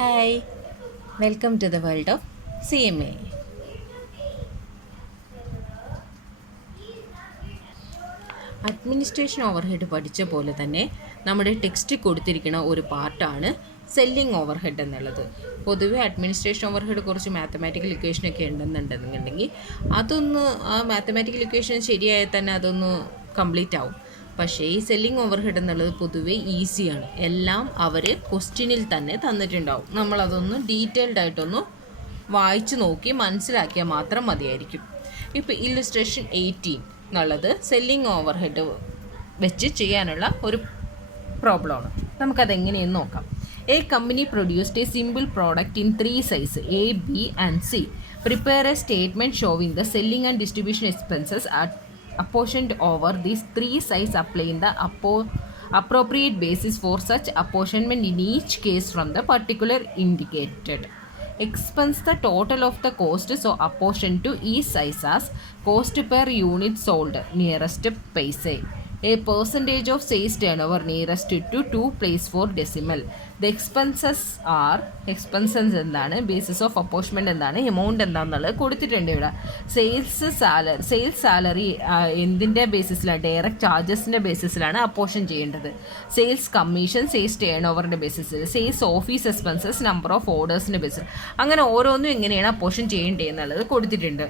Hi, welcome to the world of CMA. Administration overhead പഠിച്ച പോലെ തന്നെ നമ്മുടെ ടെക്സ്റ്റ് കൊടുത്തിരിക്കുന്ന ഒരു പാർട്ടാണ് സെല്ലിംഗ് ഓവർഹെഡ് എന്നുള്ളത്. പൊതുവെ അഡ്മിനിസ്ട്രേഷൻ ഓവർഹെഡ് കുറച്ച് മാത്തമാറ്റിക്കൽ ഇക്വേഷനൊക്കെ ഉണ്ടെന്നുണ്ടെങ്കിൽ അതൊന്ന് ആ മാത്തമാറ്റിക്കൽ ഇക്വേഷൻ ശരിയായാൽ തന്നെ അതൊന്ന് കംപ്ലീറ്റ് ആവും. പക്ഷേ ഈ സെല്ലിംഗ് ഓവർഹെഡ് എന്നുള്ളത് പൊതുവെ ഈസിയാണ്. എല്ലാം അവർ ക്വസ്റ്റ്യനിൽ തന്നെ തന്നിട്ടുണ്ടാവും. നമ്മളതൊന്ന് ഡീറ്റെയിൽഡ് ആയിട്ടൊന്ന് വായിച്ച് നോക്കി മനസ്സിലാക്കിയാൽ മാത്രം മതിയായിരിക്കും. ഇപ്പോൾ ഇല്ലുസ്ട്രേഷൻ 18 എന്നുള്ളത് സെല്ലിംഗ് ഓവർഹെഡ് വെച്ച് ചെയ്യാനുള്ള ഒരു പ്രോബ്ലമാണ്. നമുക്കതെങ്ങനെയെന്ന് നോക്കാം. A company produced A simple product in 3 size A, B and C. Prepare a statement showing the selling and distribution expenses are apportioned over these 3 sides, applying the appropriate basis for such apportionment in each case from the particular indicated. Expense the total of the cost so apportion to each size as cost per unit sold nearest paise. A percentage of sales turnover nearest to 2 place for decimal. The expenses എന്താണ്, basis of apportionment എന്താണ്, amount എന്താണെന്നുള്ളത് കൊടുത്തിട്ടുണ്ട് ഇവിടെ. Sales salary എന്തിൻ്റെ ബേസിസിലാണ്? Direct ചാർജസിൻ്റെ ബേസിസിലാണ് apportion ചെയ്യേണ്ടത്. സെയിൽസ് കമ്മീഷൻ സെയിൽസ് ടേൺ ഓവറിൻ്റെ ബേസിസിൽ, sales office expenses number of ഓർഡേഴ്സിൻ്റെ ബേസിൽ, അങ്ങനെ ഓരോന്നും എങ്ങനെയാണ് അപ്പോർഷൻ ചെയ്യേണ്ടത് എന്നുള്ളത് കൊടുത്തിട്ടുണ്ട്.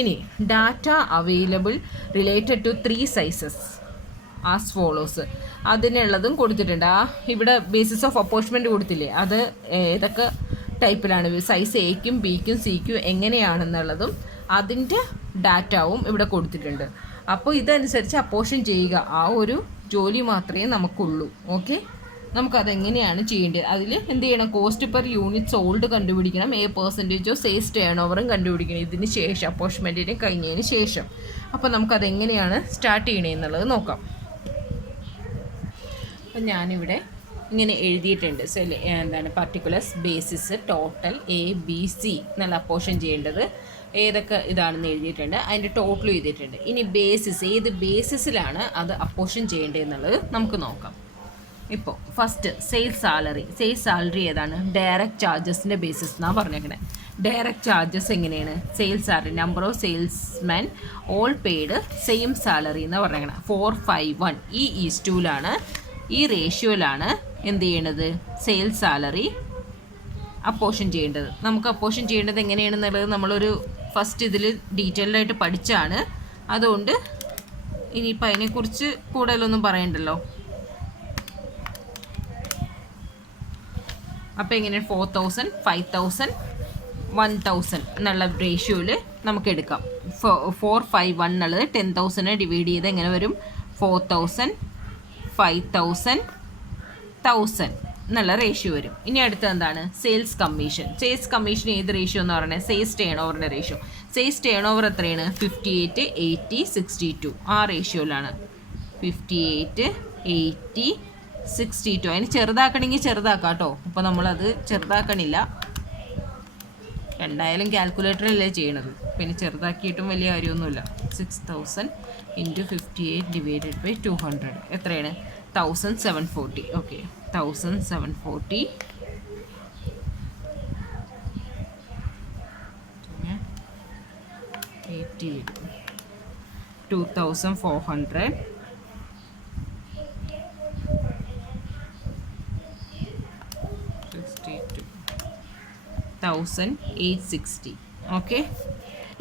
ഇനി data available related to 3 sizes as follows, അതിനുള്ളതും കൊടുത്തിട്ടുണ്ട്. ഇവിടെ ബേസിസ് ഓഫ് അപ്പോർച്ച്മെൻറ്റ് കൊടുത്തില്ലേ, അത് ഏതൊക്കെ ടൈപ്പിലാണ്, സൈസ് എയ്ക്കും ബിക്കും സിക്കും എങ്ങനെയാണെന്നുള്ളതും അതിൻ്റെ ഡാറ്റാവും ഇവിടെ കൊടുത്തിട്ടുണ്ട്. അപ്പോൾ ഇതനുസരിച്ച് അപ്പോർഷൻ ചെയ്യുക, ആ ഒരു ജോലി മാത്രമേ നമുക്കുള്ളൂ. ഓക്കെ, നമുക്കതെങ്ങനെയാണ് ചെയ്യേണ്ടത്? അതിൽ എന്ത് ചെയ്യണം? കോസ്റ്റ് പെർ യൂണിറ്റ് സോൾഡ് കണ്ടുപിടിക്കണം. പെർസെൻറ്റേജ് ഓഫ് സെയിൽസ് ടേൺ ഓവറും കണ്ടുപിടിക്കണം ഇതിന് ശേഷം, അപ്പോർച്ച്മെൻറ്റിന് കഴിഞ്ഞതിന് ശേഷം. അപ്പോൾ നമുക്കതെങ്ങനെയാണ് സ്റ്റാർട്ട് ചെയ്യണമെന്നുള്ളത് നോക്കാം. അപ്പം ഞാനിവിടെ ഇങ്ങനെ എഴുതിയിട്ടുണ്ട്. എന്താണ് പർട്ടിക്കുലർസ്, ബേസിസ്, ടോട്ടൽ, ABC എന്നുള്ള അപ്പോർഷൻ ചെയ്യേണ്ടത് ഏതൊക്കെ ഇതാണെന്ന് എഴുതിയിട്ടുണ്ട്. അതിൻ്റെ ടോട്ടൽ എഴുതിയിട്ടുണ്ട്. ഇനി ബേസിസ്, ഏത് ബേസിസിലാണ് അത് അപ്പോർഷൻ ചെയ്യേണ്ടതെന്നുള്ളത് നമുക്ക് നോക്കാം. ഇപ്പോൾ ഫസ്റ്റ് സെയിൽസ് സാലറി ഏതാണ്? ഡയറക്റ്റ് ചാർജസിൻ്റെ ബേസിസ് എന്നാണ് പറഞ്ഞേക്കണേ. ഡയറക്റ്റ് ചാർജസ് എങ്ങനെയാണ്? Sales salary, number of salesman all paid same salary എന്ന് പറഞ്ഞേക്കണം. 451 ഈ ഈസ്റ്റൂലാണ്, ഈ റേഷ്യോയിലാണ് എന്ത് ചെയ്യേണ്ടത്? സെയിൽസ് സാലറി അപ്പോർഷൻ ചെയ്യേണ്ടത്. നമുക്ക് അപ്പോർഷൻ ചെയ്യേണ്ടത് എങ്ങനെയാണെന്നുള്ളത് നമ്മളൊരു ഫസ്റ്റ് ഇതിൽ ഡീറ്റെയിൽഡായിട്ട് പഠിച്ചാണ്. അതുകൊണ്ട് ഇനിയിപ്പോൾ അതിനെക്കുറിച്ച് കൂടുതലൊന്നും പറയണ്ടല്ലോ. അപ്പോൾ എങ്ങനെയാണ്? 4000, 5000, 1000 എന്നുള്ള റേഷ്യോയിൽ നമുക്ക് എടുക്കാം. 451 എന്നുള്ളത് 10,000 ഡിവൈഡ് ചെയ്ത് എങ്ങനെ വരും? 4000, 5000, 1000 എന്നുള്ള റേഷ്യോ വരും. ഇനി അടുത്തത് എന്താണ്? സെയിൽസ് കമ്മീഷൻ ഏത് റേഷ്യോ എന്ന് പറയുന്നത്? സെയിൽസ് ടേൺ ഓവറിൻ്റെ റേഷ്യോ. സെയിൽസ് ടേൺ ഓവർ എത്രയാണ്? 58, 80, 62 ആ റേഷ്യോയിലാണ്. 58, 80, 62. അതിന് ചെറുതാക്കണമെങ്കിൽ ചെറുതാക്കാം കേട്ടോ. അപ്പോൾ നമ്മളത് ചെറുതാക്കണില്ല, രണ്ടായാലും കാൽക്കുലേറ്ററല്ലേ ചെയ്യണത്, പിന്നെ ചെറുതാക്കിയിട്ടും വലിയ കാര്യമൊന്നുമില്ല. 6000 × 58 ഡിവൈഡഡ് ബൈ 200 എത്രയാണ്? 1740. ഓക്കെ, 1740 80 2400 1860. ഓക്കെ,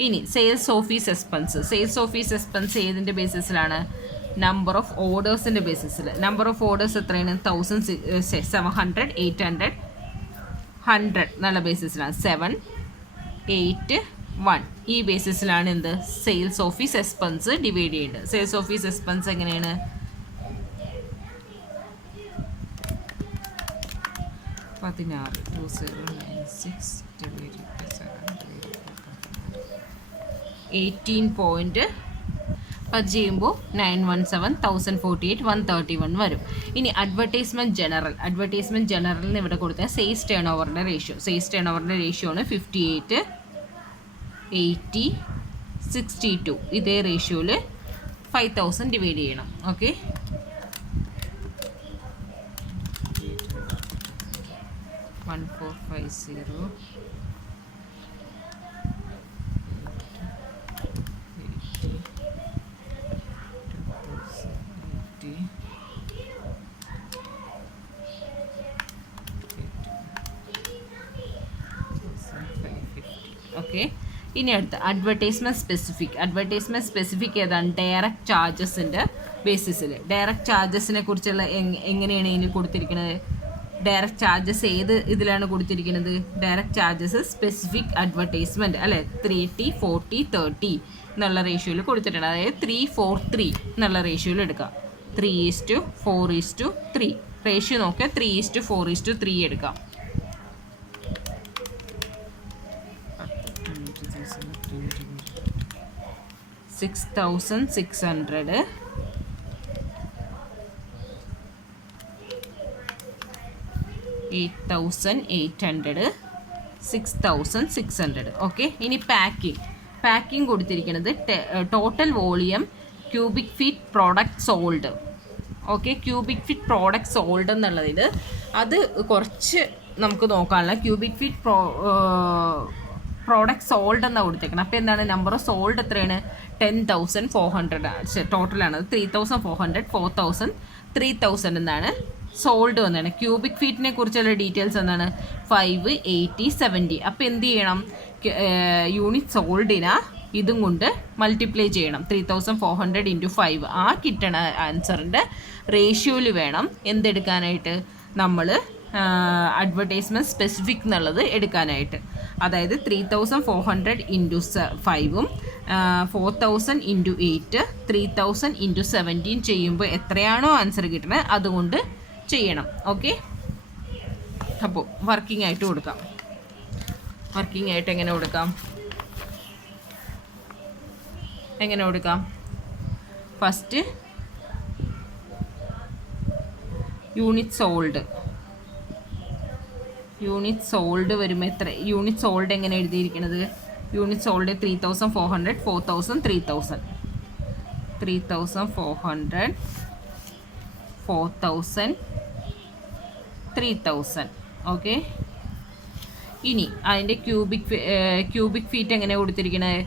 ഇനി സെയിൽസ് ഓഫീസ് എക്സ്പെൻസ് ഏതിൻ്റെ ബേസിസിലാണ്? നമ്പർ ഓഫ് ഓർഡേഴ്സിൻ്റെ ബേസിസിൽ. നമ്പർ ഓഫ് ഓർഡേഴ്സ് എത്രയാണ്? 700, 800, 100 എന്നുള്ള ബേസിസിലാണ്. 7, 8, 1 ഈ ബേസിസിലാണ് എന്ത്? സെയിൽസ് ഓഫീസ് എക്സ്പെൻസ് ഡിവൈഡ് ചെയ്യേണ്ടത്. സെയിൽസ് ഓഫീസ് എക്സ്പെൻസ് എങ്ങനെയാണ്? 18 അത് ചെയ്യുമ്പോൾ 917, 1048, 131 വരും. ഇനി അഡ്വർടൈസ്മെൻറ്റ് ജനറലിന് ഇവിടെ കൊടുത്താൽ സെയിൽസ് ടേൺ ഓവറിൻ്റെ റേഷ്യോ ആണ് 58, 80, 62 ഇതേ റേഷ്യോയിൽ 5000 ഡിവൈഡ് ചെയ്യണം. Okay, 1450 okay. ഇനി അടുത്ത അഡ്വർടൈസ്മെൻറ്റ് സ്പെസിഫിക് ഏതാണ്? ഡയറക്റ്റ് ചാർജസിൻ്റെ ബേസിസിൽ. ഡയറക്റ്റ് ചാർജസിനെ കുറിച്ചുള്ള എങ്ങനെയാണ് ഇതിൽ കൊടുത്തിരിക്കുന്നത്? ഡയറക്റ്റ് ചാർജസ് ഏത് ഇതിലാണ് കൊടുത്തിരിക്കുന്നത്? ഡയറക്റ്റ് ചാർജസ് സ്പെസിഫിക് അഡ്വർടൈസ്മെൻറ്റ് അല്ലേ, 3T 40 30 എന്നുള്ള റേഷ്യോയിൽ കൊടുത്തിട്ടുണ്ട്. അതായത് 3:4:3 എന്നുള്ള റേഷ്യോയിൽ എടുക്കാം. 3:4:3 റേഷ്യോ നോക്കുക. 3:4:3 എടുക്കാം. 6,600 8,800 6,600. ഓക്കെ. ഇനി പാക്കിംഗ് കൊടുത്തിരിക്കുന്നത് total volume cubic feet product sold. Okay. Cubic feet product sold എന്നുള്ളതിൽ അത് കുറച്ച് നമുക്ക് നോക്കാനുള്ള. ക്യൂബിക് ഫീറ്റ് പ്രോഡക്റ്റ് സോൾഡ് എന്നാണ് കൊടുത്തേക്കണം. അപ്പോൾ എന്താണ് നമ്പർ ഓഫ് സോൾഡ് എത്രയാണ്? 10,400 ടോട്ടലാണത്. 3,400 4,000 3,000 എന്നാണ് സോൾഡ് വന്നതാണ്. ക്യൂബിക് ഫീറ്റിനെ കുറിച്ചുള്ള ഡീറ്റെയിൽസ് എന്താണ്? 5 80 70. അപ്പോൾ എന്ത് ചെയ്യണം? യൂണിറ്റ് സോൾഡിനാ ഇതും കൊണ്ട് മൾട്ടിപ്ലൈ ചെയ്യണം. 3,400 × 5. ആ കിട്ടണ ആൻസറിൻ്റെ റേഷ്യോയിൽ വേണം എന്തെടുക്കാനായിട്ട്? നമ്മൾ അഡ്വർടൈസ്മെൻറ്റ് സ്പെസിഫിക് എന്നുള്ളത് എടുക്കാനായിട്ട്. അതായത് 3,400 × 5 4,000 × 8 3,000 × 17 ചെയ്യുമ്പോൾ എത്രയാണോ ആൻസർ കിട്ടുന്നത് അതുകൊണ്ട് ചെയ്യണം. ഓക്കെ. അപ്പോൾ വർക്കിംഗ് ആയിട്ട് കൊടുക്കാം. വർക്കിംഗ് ആയിട്ട് എങ്ങനെ കൊടുക്കാം? ഫസ്റ്റ് യൂണിറ്റ് സോൾഡ് വരുമ്പോൾ എത്ര? യൂണിറ്റ് സോൾഡ് എങ്ങനെ എഴുതിയിരിക്കുന്നത്? Unit sold 3,400 4,000 3,000 3,400 4,000 3,000. ഓക്കെ. ഇനി അതിൻ്റെ ക്യൂബിക് ഫീറ്റ് എങ്ങനെ കൊടുത്തിരിക്കണത്?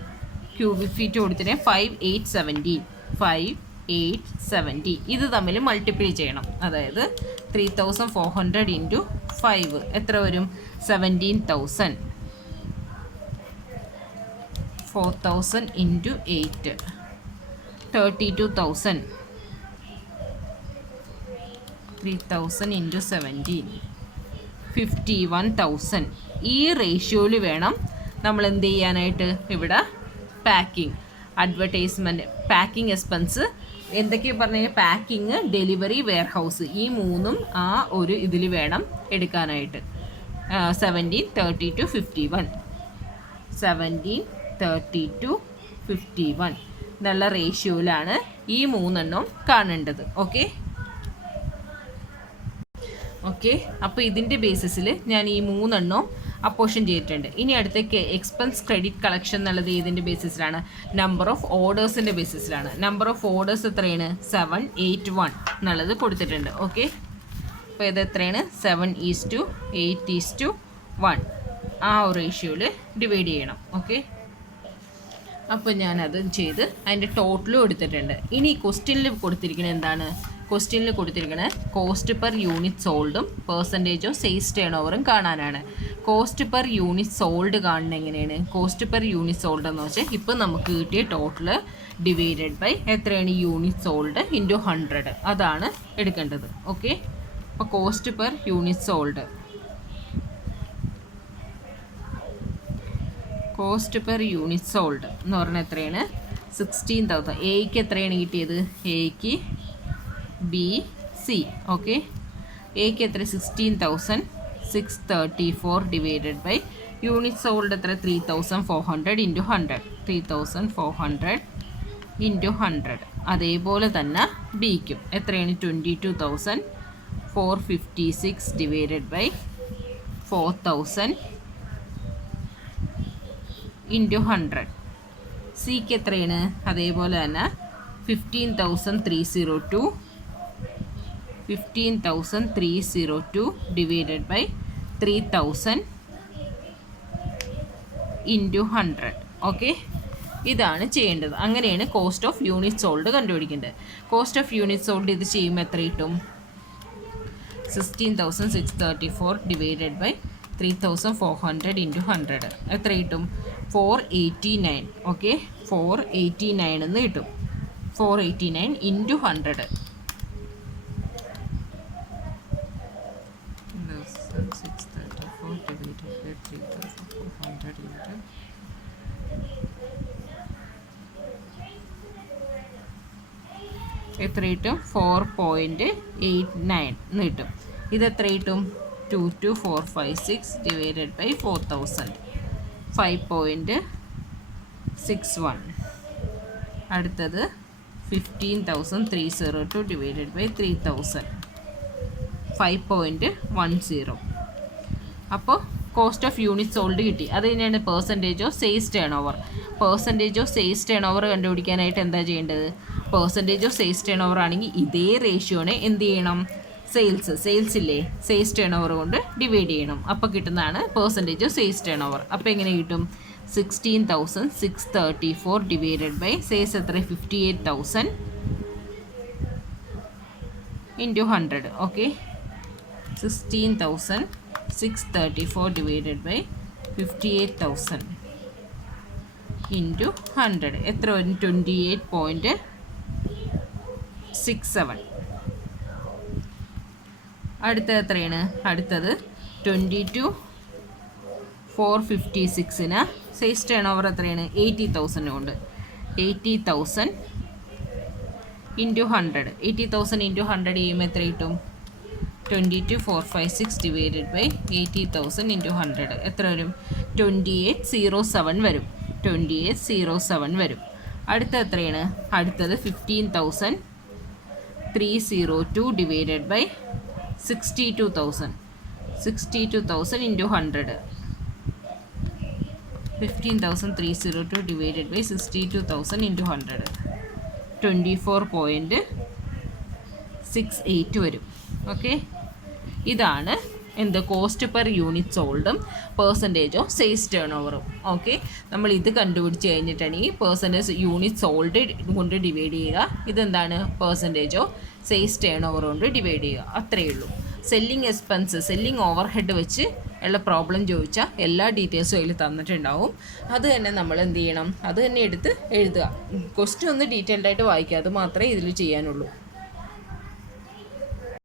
ക്യൂബിക് ഫീറ്റ് കൊടുത്തിരിക്കുന്നത് 5,870 ഇത് തമ്മിൽ മൾട്ടിപ്ലൈ ചെയ്യണം. അതായത് 3,400 × 5 എത്ര വരും? 17,000. 4,000 × 8 32,000. 3,000 × 17 51,000. ഈ റേഷ്യോയിൽ വേണം നമ്മൾ എന്ത് ചെയ്യാനായിട്ട്? ഇവിടെ പാക്കിംഗ് എക്സ്പെൻസ് എന്തൊക്കെയാണ് പറഞ്ഞാൽ പാക്കിങ്, ഡെലിവറി, വെയർഹൗസ് ഈ മൂന്നും ആ ഒരു ഇതിൽ വേണം എടുക്കാനായിട്ട്. 17 32 51 17 32 51 എന്നുള്ള റേഷ്യോയിലാണ് ഈ മൂന്നെണ്ണം കാണേണ്ടത്. ഓക്കെ. അപ്പോൾ ഇതിൻ്റെ ബേസിസിൽ ഞാൻ ഈ മൂന്നെണ്ണം അപ്പോഷൻ ചെയ്തിട്ടുണ്ട്. ഇനി അടുത്തേക്ക് എക്സ്പെൻസ് ക്രെഡിറ്റ് കളക്ഷൻ എന്നുള്ളത് ഏതിൻ്റെ ബേസിസിലാണ്? നമ്പർ ഓഫ് ഓർഡേഴ്സിൻ്റെ ബേസിസിലാണ്. നമ്പർ ഓഫ് ഓർഡേഴ്സ് എത്രയാണ്? 781 എന്നുള്ളത് കൊടുത്തിട്ടുണ്ട്. ഓക്കെ. അപ്പോൾ ഇത് എത്രയാണ്? 7:8:1 ആ ഒരു റേഷ്യോയിൽ ഡിവൈഡ് ചെയ്യണം. ഓക്കെ. അപ്പോൾ ഞാനത് ചെയ്ത് അതിൻ്റെ ടോട്ടലും എടുത്തിട്ടുണ്ട്. ഇനി ക്വസ്റ്റ്യനിൽ കൊടുത്തിരിക്കുന്നത് എന്താണ്? ക്വസ്റ്റ്യനിൽ കൊടുത്തിരിക്കുന്നത് കോസ്റ്റ് പെർ യൂണിറ്റ് സോൾഡും പെർസെൻറ്റേജ് ഓഫ് സെയിൽസ് ടേൺ ഓവറും കാണാനാണ്. കോസ്റ്റ് പെർ യൂണിറ്റ് സോൾഡ് കാണുന്നത് എങ്ങനെയാണ്? കോസ്റ്റ് പെർ യൂണിറ്റ് സോൾഡ് എന്ന് വെച്ചാൽ ഇപ്പോൾ നമുക്ക് കിട്ടിയ ടോട്ടൽ ഡിവൈഡഡ് ബൈ എത്രയാണ്? യൂണിറ്റ് സോൾഡ് × 100 അതാണ് എടുക്കേണ്ടത്. ഓക്കെ. അപ്പോൾ കോസ്റ്റ് പെർ യൂണിറ്റ് സോൾഡ് എന്ന് പറഞ്ഞാൽ എത്രയാണ്? 16,000. എയ്ക്ക് എത്രയാണ് കിട്ടിയത്? എയ്ക്ക് BC. ഓക്കെ. എയ്ക്ക് എത്ര? 16,634 ഡിവൈഡഡ് ബൈ യൂണിറ്റ് സോൾഡ് എത്ര? 3,400 × 100 3,400 × 100. അതേപോലെ തന്നെ ബിക്കും എത്രയാണ്? 22,456 ഡിവൈഡഡ് ബൈ 4,000 × 100. സിക്ക് എത്രയാണ്? അതേപോലെ തന്നെ 15,302 ഡിവൈഡഡ് ബൈ 3000 ഇൻറ്റു 100. ഓക്കെ, ഇതാണ് ചെയ്യേണ്ടത്. അങ്ങനെയാണ് കോസ്റ്റ് ഓഫ് യൂണിറ്റ് സോൾഡ് കണ്ടുപിടിക്കേണ്ടത്. കോസ്റ്റ് ഓഫ് യൂണിറ്റ് സോൾഡ് ഇത് ചെയ്യുമ്പോൾ എത്ര കിട്ടും? 16,634 ഡിവൈഡഡ് ബൈ 3,400 ഇൻറ്റു 100 എത്ര കിട്ടും? 489. ഓക്കെ, 489 എന്ന് കിട്ടും. 489 ഇൻറ്റു 100 634 ഡിവൈഡഡ് ബൈ 3,400 ഇൻറ്റു എത്ര കിട്ടും? 4.89 എന്ന് കിട്ടും. ഇതെത്ര കിട്ടും? 22456 ഡിവൈഡഡ് ബൈ 4000 5.61. അടുത്തത് 15,302 ഡിവൈഡഡ് ബൈ 3000 5.10. അപ്പോൾ കോസ്റ്റ് ഓഫ് യൂണിറ്റ് സോൾഡ് കിട്ടി. അത് തന്നെയാണ് percentage of sales turnover. Percentage of sales turnover കണ്ടുപിടിക്കാനായിട്ട് എന്താ ചെയ്യേണ്ടത്? Percentage of sales turnover ആണെങ്കിൽ ഇതേ റേഷ്യോനെ എന്ത് ചെയ്യണം? സെയിൽസ് ഇല്ലേ, സെയിൽസ് ടേൺ ഓവർ കൊണ്ട് ഡിവൈഡ് ചെയ്യണം. അപ്പോൾ കിട്ടുന്നതാണ് percentage of sales turnover. അപ്പോൾ എങ്ങനെ കിട്ടും? 16,634 ഡിവൈഡഡ് ബൈ സെയിൽസ് എത്ര? 58,000 into 100. Okay, 16,634 divided by 58,000 into 100 എത്ര വരും? 28.67. അടുത്തത് എത്രയാണ്? അടുത്തത് 22,456 സെയിൽസ് ടേൺ ഓവർ എത്രയാണ്? 80,000 കൊണ്ട് 80,000 ഇൻറ്റു 100. 80,000 ഇൻറ്റു 100 ചെയ്യുമ്പോൾ എത്ര കിട്ടും? 22,456 ഡിവൈഡഡ് ബൈ 80,000 ഇൻറ്റു 100 എത്ര വരും? 2807 വരും. 2807 വരും. അടുത്ത എത്രയാണ്? അടുത്തത് 15,302 divided by 62,000 62,000 into 100 15,302 divided by 62,000 into 100 24.68 വരും. ഓക്കെ, ഇതാണ് എന്ത്? കോസ്റ്റ് പെർ യൂണിറ്റ് സോൾഡും പെർസെൻറ്റേജ് ഓഫ് സെയിൽസ് ടേൺ ഓവറും. ഓക്കെ, നമ്മൾ ഇത് കണ്ടുപിടിച്ച് കഴിഞ്ഞിട്ടാണെങ്കിൽ പെർസെൻറ്റേജ് യൂണിറ്റ് സോൾഡ് കൊണ്ട് ഡിവൈഡ് ചെയ്യുക. ഇതെന്താണ്? Percentage of sales turnover കൊണ്ട് ഡിവൈഡ് ചെയ്യുക. അത്രയേ ഉള്ളൂ. Selling expense, selling overhead വെച്ച് ഉള്ള പ്രോബ്ലം ചോദിച്ചാൽ എല്ലാ ഡീറ്റെയിൽസും അതിൽ തന്നിട്ടുണ്ടാവും. അത് തന്നെ നമ്മൾ എന്ത് ചെയ്യണം? അത് തന്നെ എടുത്ത് എഴുതുക. ക്വസ്റ്റ്യൻ ഒന്ന് ഡീറ്റെയിൽഡായിട്ട് വായിക്കുക. അത് മാത്രമേ ഇതിൽ ചെയ്യാനുള്ളൂ.